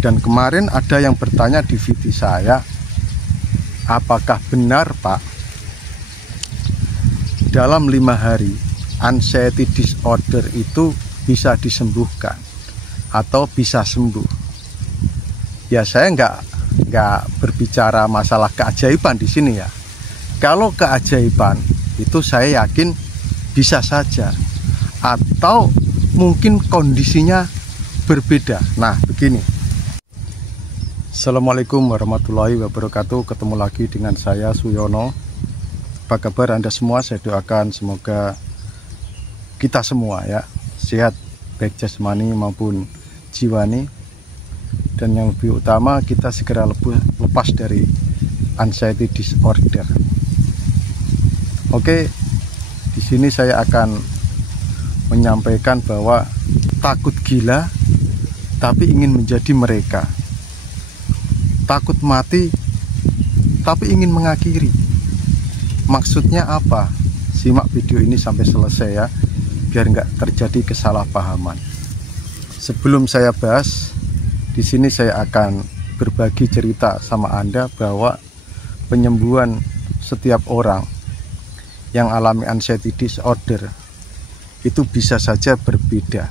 Dan kemarin ada yang bertanya di video saya, apakah benar Pak, dalam 5 hari anxiety disorder itu bisa disembuhkan atau bisa sembuh? Ya, saya nggak berbicara masalah keajaiban di sini ya. Kalau keajaiban itu saya yakin bisa saja, atau mungkin kondisinya berbeda. Nah, begini. Assalamualaikum warahmatullahi wabarakatuh. Ketemu lagi dengan saya Suyono. Apa kabar Anda semua? Saya doakan semoga kita semua ya sehat, baik jasmani maupun jiwani, dan yang lebih utama kita segera lepas dari anxiety disorder. Oke, di sini saya akan menyampaikan bahwa takut gila tapi ingin menjadi mereka, takut mati tapi ingin mengakhiri. Maksudnya apa? Simak video ini sampai selesai ya, biar nggak terjadi kesalahpahaman. Sebelum saya bahas, di sini saya akan berbagi cerita sama Anda bahwa penyembuhan setiap orang yang alami anxiety disorder itu bisa saja berbeda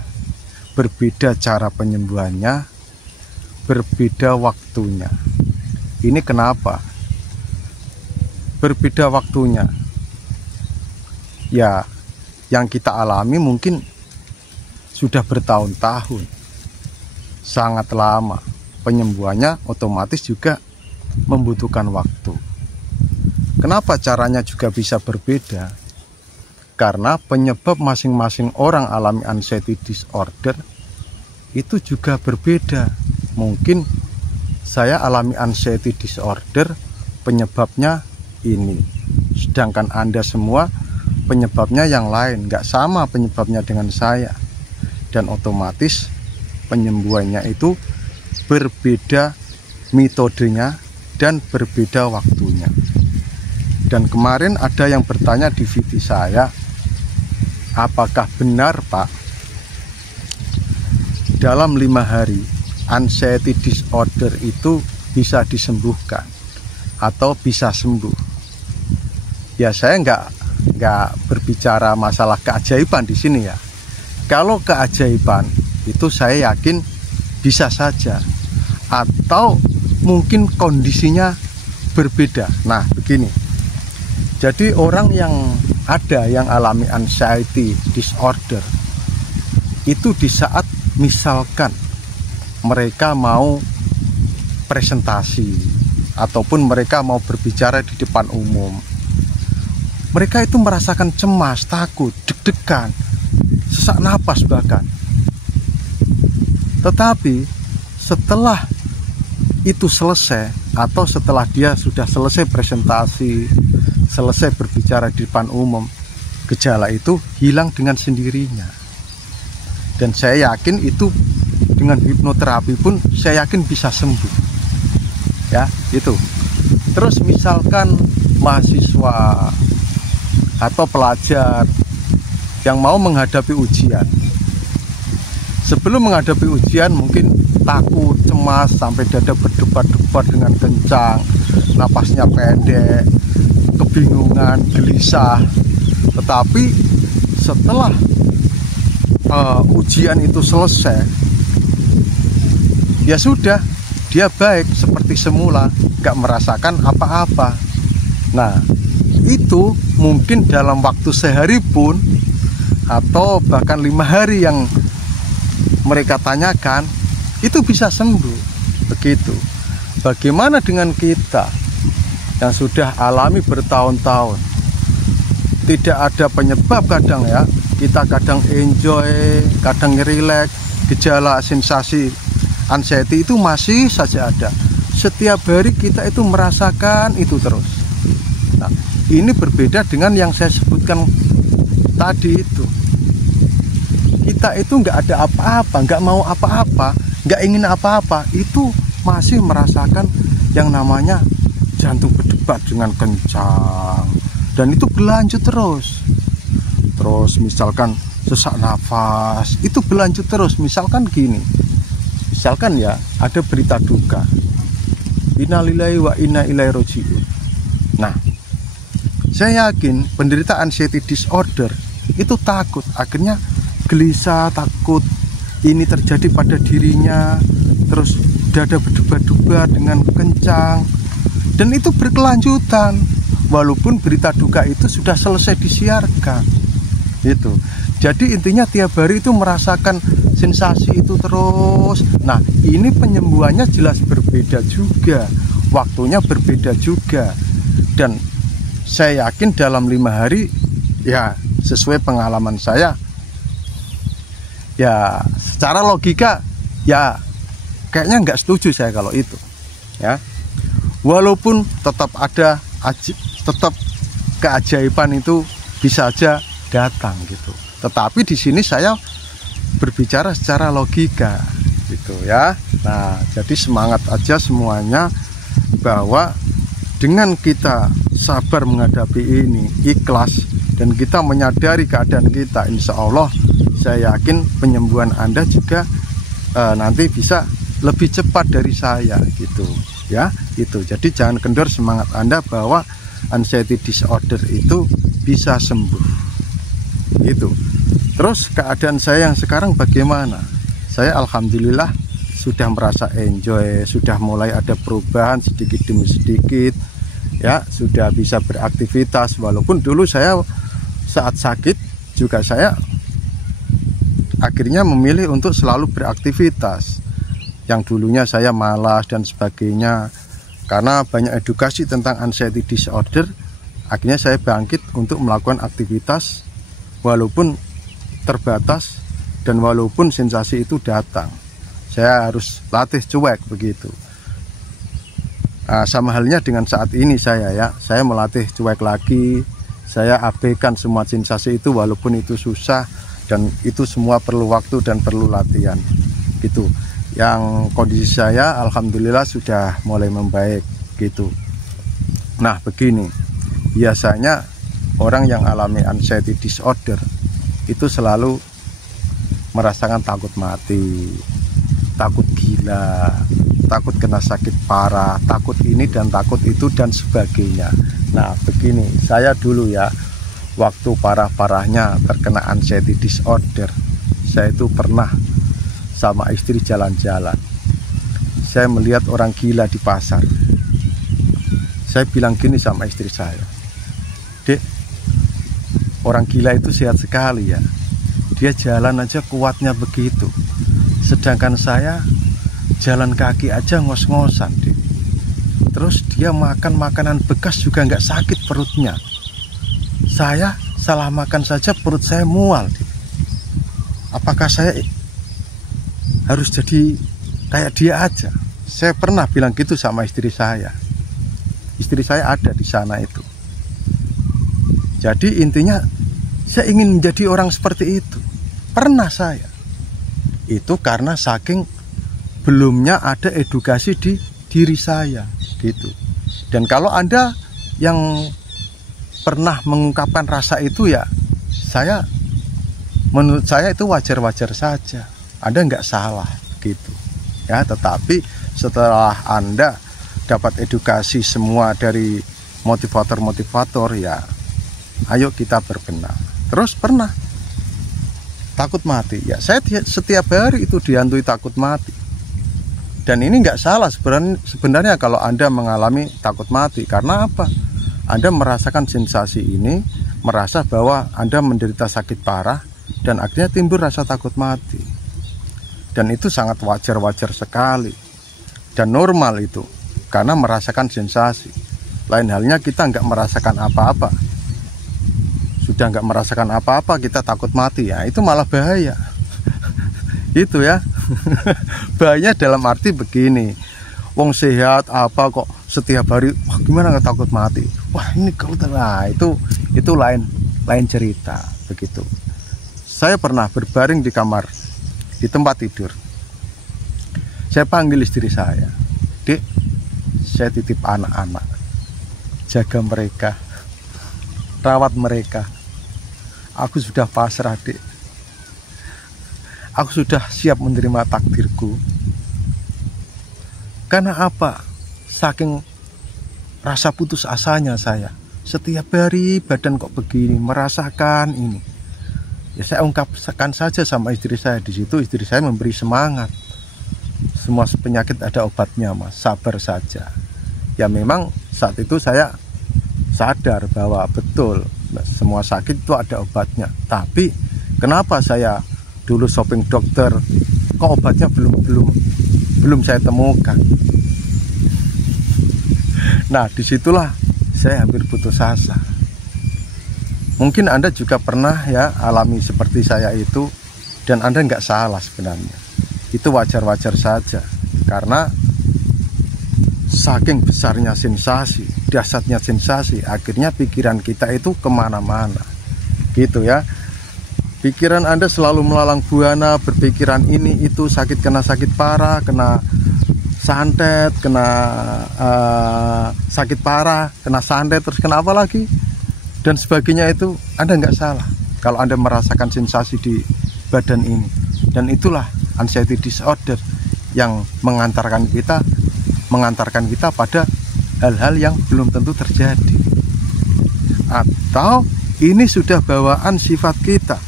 cara penyembuhannya, berbeda waktunya. Ini kenapa berbeda waktunya? Ya, yang kita alami mungkin sudah bertahun-tahun, sangat lama. Penyembuhannya otomatis juga membutuhkan waktu. Kenapa caranya juga bisa berbeda? Karena penyebab masing-masing orang alami anxiety disorder itu juga berbeda. Mungkin saya alami anxiety disorder, penyebabnya ini, sedangkan Anda semua penyebabnya yang lain, nggak sama penyebabnya dengan saya, dan otomatis penyembuhannya itu berbeda metodenya dan berbeda waktunya. Dan kemarin ada yang bertanya di video saya, apakah benar Pak, dalam 5 hari anxiety disorder itu bisa disembuhkan atau bisa sembuh? Ya, saya nggak berbicara masalah keajaiban di sini ya. Kalau keajaiban itu saya yakin bisa saja, atau mungkin kondisinya berbeda. Nah, begini. Jadi orang yang alami anxiety disorder itu di saat misalkan mereka mau presentasi ataupun mereka mau berbicara di depan umum, mereka itu merasakan cemas, takut, deg-degan, sesak napas bahkan. Tetapi setelah itu selesai, atau setelah dia sudah selesai presentasi, selesai berbicara di depan umum, gejala itu hilang dengan sendirinya. Dan saya yakin itu dengan hipnoterapi pun saya yakin bisa sembuh. Ya, itu. Terus misalkan mahasiswa atau pelajar yang mau menghadapi ujian, sebelum menghadapi ujian mungkin takut, cemas, sampai dada berdebar-debar dengan kencang, napasnya pendek, kebingungan, gelisah. Tetapi setelah ujian itu selesai, ya sudah, dia baik seperti semula, gak merasakan apa-apa. Nah, itu mungkin dalam waktu sehari pun, atau bahkan 5 hari yang mereka tanyakan, itu bisa sembuh. Begitu. Bagaimana dengan kita yang sudah alami bertahun-tahun? Tidak ada penyebab kadang ya, kita kadang enjoy, kadang relax, gejala sensasi anxiety itu masih saja ada. Setiap hari kita itu merasakan itu terus. Nah, ini berbeda dengan yang saya sebutkan tadi itu. Kita itu nggak ada apa-apa, nggak mau apa-apa, nggak ingin apa-apa, itu masih merasakan yang namanya jantung berdebar dengan kencang, dan itu berlanjut terus. Terus misalkan sesak nafas, itu berlanjut terus. Misalkan gini, misalkan ya ada berita duka, innalillahi wa inna ilaihi raji'un. Nah, saya yakin penderita anxiety disorder itu takut, akhirnya gelisah, takut ini terjadi pada dirinya, terus dada berdebar-debar dengan kencang, dan itu berkelanjutan walaupun berita duka itu sudah selesai disiarkan. Itu. Jadi intinya tiap hari itu merasakan sensasi itu terus. Nah, ini penyembuhannya jelas berbeda juga, waktunya berbeda juga, dan saya yakin dalam 5 hari ya sesuai pengalaman saya, ya secara logika ya kayaknya nggak setuju saya kalau itu ya. Walaupun tetap ada, tetap keajaiban itu bisa aja datang gitu. Tetapi di sini saya berbicara secara logika gitu ya. Nah, jadi semangat aja semuanya, bahwa dengan kita sabar menghadapi ini, ikhlas, dan kita menyadari keadaan kita, insya Allah saya yakin penyembuhan Anda juga nanti bisa lebih cepat dari saya gitu ya. Itu jadi jangan kendor semangat Anda bahwa anxiety disorder itu bisa sembuh gitu. Terus keadaan saya yang sekarang bagaimana? Saya alhamdulillah sudah merasa enjoy, sudah mulai ada perubahan sedikit demi sedikit ya, sudah bisa beraktivitas. Walaupun dulu saya saat sakit juga saya akhirnya memilih untuk selalu beraktivitas, yang dulunya saya malas dan sebagainya. Karena banyak edukasi tentang anxiety disorder, akhirnya saya bangkit untuk melakukan aktivitas walaupun terbatas, dan walaupun sensasi itu datang saya harus latih cuek begitu. Nah, sama halnya dengan saat ini saya melatih cuek lagi, saya abaikan semua sensasi itu walaupun itu susah, dan itu semua perlu waktu dan perlu latihan gitu. Yang kondisi saya alhamdulillah sudah mulai membaik gitu. Nah begini, biasanya orang yang alami anxiety disorder itu selalu merasakan takut mati, takut gila, takut kena sakit parah, takut ini dan takut itu dan sebagainya. Nah begini, saya dulu ya, waktu parah-parahnya terkena anxiety disorder, saya itu pernah sama istri jalan-jalan. Saya melihat orang gila di pasar. Saya bilang gini sama istri saya, "Dek, orang gila itu sehat sekali ya. Dia jalan aja kuatnya begitu. Sedangkan saya jalan kaki aja ngos-ngosan, Dek. Terus dia makan makanan bekas juga nggak sakit perutnya. Saya salah makan saja perut saya mual, Dek. Apakah saya harus jadi kayak dia aja?" Saya pernah bilang gitu sama istri saya. Istri saya ada di sana itu. Jadi intinya saya ingin menjadi orang seperti itu. Pernah saya. Itu karena saking belumnya ada edukasi di diri saya gitu. Dan kalau Anda yang pernah mengungkapkan rasa itu ya, menurut saya itu wajar-wajar saja. Anda nggak salah gitu ya. Tetapi setelah Anda dapat edukasi semua dari motivator-motivator ya, ayo kita berbenah. Terus pernah takut mati ya, saya setiap hari itu dihantui takut mati. Dan ini nggak salah sebenarnya kalau Anda mengalami takut mati. Karena apa? Anda merasakan sensasi ini, merasa bahwa Anda menderita sakit parah, dan akhirnya timbul rasa takut mati. Dan itu sangat wajar-wajar sekali dan normal itu, karena merasakan sensasi. Lain halnya kita nggak merasakan apa-apa. Sudah nggak merasakan apa-apa kita takut mati ya, itu malah bahaya. Itu ya. Bahaya dalam arti begini, wong sehat apa kok setiap hari wah gimana nggak takut mati, wah ini kalau itu lain cerita begitu. Saya pernah berbaring di kamar, di tempat tidur. Saya panggil istri saya, "Dek, saya titip anak-anak, jaga mereka, rawat mereka. Aku sudah pasrah, Dek. Aku sudah siap menerima takdirku. Karena apa? Saking rasa putus asanya saya. Setiap hari badan kok begini, merasakan ini. Ya saya ungkapkan saja sama istri saya. Di situ istri saya memberi semangat. Semua penyakit ada obatnya, Mas. Sabar saja. Ya memang saat itu saya sadar bahwa betul semua sakit itu ada obatnya. Tapi kenapa saya dulu shopping dokter kok obatnya belum saya temukan. Nah, disitulah saya hampir putus asa. Mungkin Anda juga pernah ya alami seperti saya itu, dan Anda nggak salah sebenarnya. Itu wajar-wajar saja, karena saking besarnya sensasi, dahsyatnya sensasi, akhirnya pikiran kita itu kemana-mana, gitu ya. Pikiran Anda selalu melalang buana, berpikiran ini itu, kena sakit parah, kena santet, kena sakit parah, kena santet, terus kena apa lagi dan sebagainya. Itu Anda nggak salah kalau Anda merasakan sensasi di badan ini, dan itulah anxiety disorder yang mengantarkan kita pada hal-hal yang belum tentu terjadi, atau ini sudah bawaan sifat kita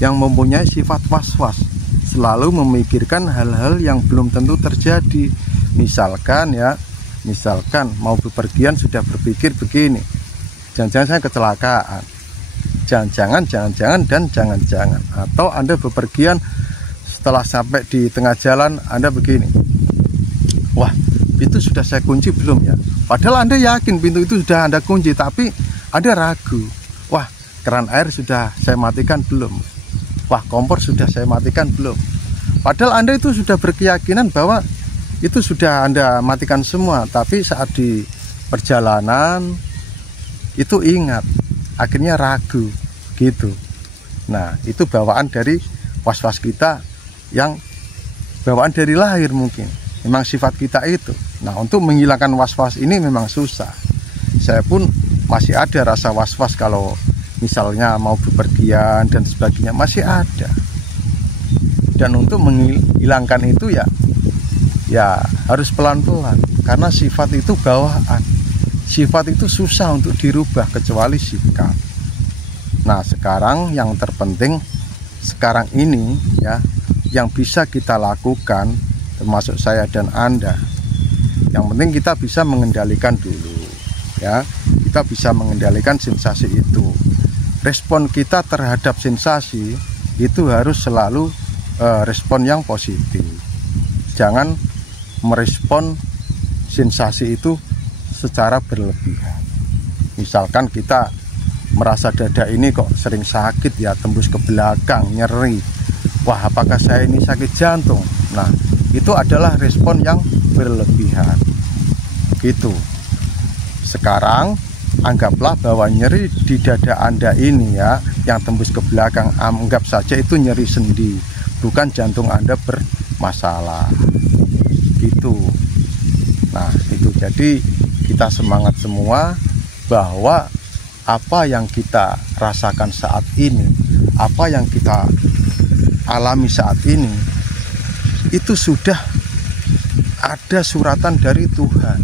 yang mempunyai sifat was-was, selalu memikirkan hal-hal yang belum tentu terjadi. Misalkan mau bepergian sudah berpikir begini, jangan-jangan saya kecelakaan, jangan-jangan. Atau Anda bepergian, setelah sampai di tengah jalan Anda begini, wah, pintu sudah saya kunci belum ya? Padahal Anda yakin pintu itu sudah Anda kunci, tapi Anda ragu, wah, keran air sudah saya matikan belum? Wah, kompor sudah saya matikan belum? Padahal Anda itu sudah berkeyakinan bahwa itu sudah Anda matikan semua, tapi saat di perjalanan itu ingat, akhirnya ragu, gitu. Nah, itu bawaan dari was-was kita, yang bawaan dari lahir mungkin, memang sifat kita itu. Nah, untuk menghilangkan was-was ini memang susah. Saya pun masih ada rasa was-was kalau misalnya mau bepergian dan sebagainya, masih ada. Dan untuk menghilangkan itu ya harus pelan-pelan, karena sifat itu bawaan. Sifat itu susah untuk dirubah kecuali sikap. Nah, sekarang yang terpenting sekarang ini ya, yang bisa kita lakukan, termasuk saya dan Anda, yang penting kita bisa mengendalikan dulu ya. Kita bisa mengendalikan sensasi itu. Respon kita terhadap sensasi itu harus selalu respon yang positif. Jangan merespon sensasi itu secara berlebihan. Misalkan kita merasa dada ini kok sering sakit ya, tembus ke belakang, nyeri, wah, apakah saya ini sakit jantung? Nah, itu adalah respon yang berlebihan, gitu. Sekarang anggaplah bahwa nyeri di dada Anda ini ya, yang tembus ke belakang, anggap saja itu nyeri sendi, bukan jantung Anda bermasalah, gitu. Nah, itu jadi kita semangat semua bahwa apa yang kita rasakan saat ini, apa yang kita alami saat ini, itu sudah ada suratan dari Tuhan.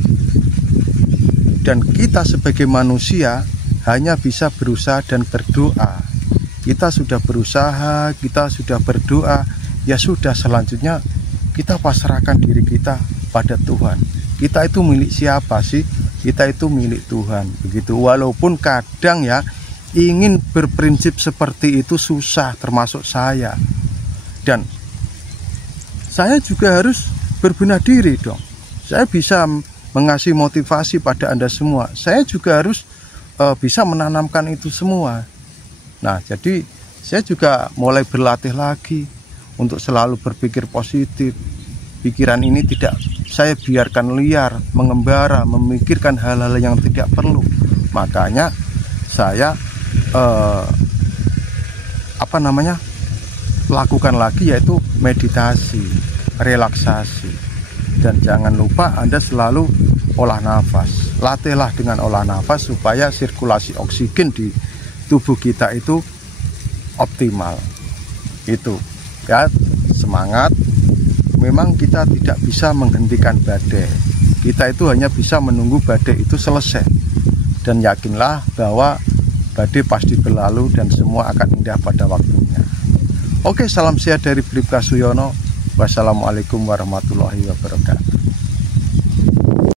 Dan kita sebagai manusia hanya bisa berusaha dan berdoa. Kita sudah berusaha, kita sudah berdoa, ya sudah, selanjutnya kita pasrahkan diri kita pada Tuhan. Kita itu milik siapa sih? Kita itu milik Tuhan, begitu. Walaupun kadang ya ingin berprinsip seperti itu susah, termasuk saya. Dan saya juga harus berbenah diri dong. Saya bisa mengasih motivasi pada Anda semua. Saya juga harus bisa menanamkan itu semua. Nah, jadi saya juga mulai berlatih lagi untuk selalu berpikir positif. Pikiran ini tidak saya biarkan liar, mengembara, memikirkan hal-hal yang tidak perlu. Makanya saya lakukan lagi, yaitu meditasi, relaksasi. Dan jangan lupa Anda selalu olah nafas. Latihlah dengan olah nafas supaya sirkulasi oksigen di tubuh kita itu optimal. Itu ya, semangat, memang kita tidak bisa menghentikan badai. Kita itu hanya bisa menunggu badai itu selesai. Dan yakinlah bahwa badai pasti berlalu dan semua akan indah pada waktunya. Oke, salam sehat dari Bribka Suyono. Wassalamualaikum warahmatullahi wabarakatuh.